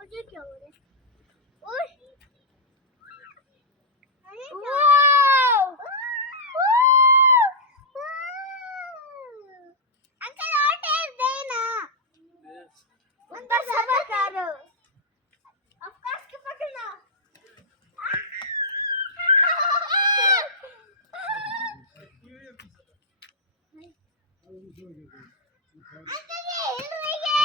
मुझे क्या हो रहा है? ओए अंकल और टेस्ट देना। अंकल सबर करो। अफकोर्स के पकड़ना। अंकल ये हिल रही है।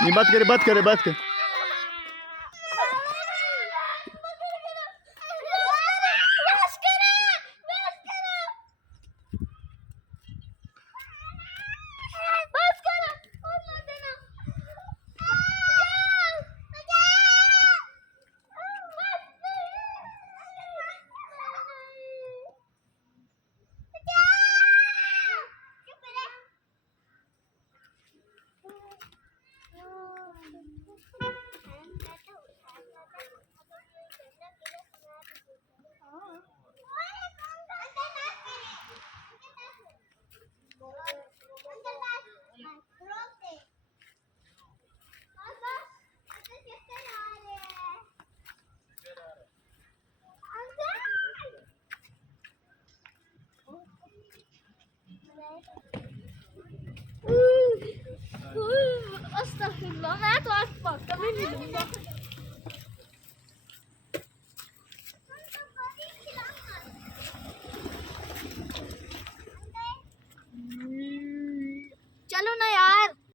नहीं बात करे बात करे बात कर। Astagfirullah, मैं तो आज पक्का भी नहीं लूंगा।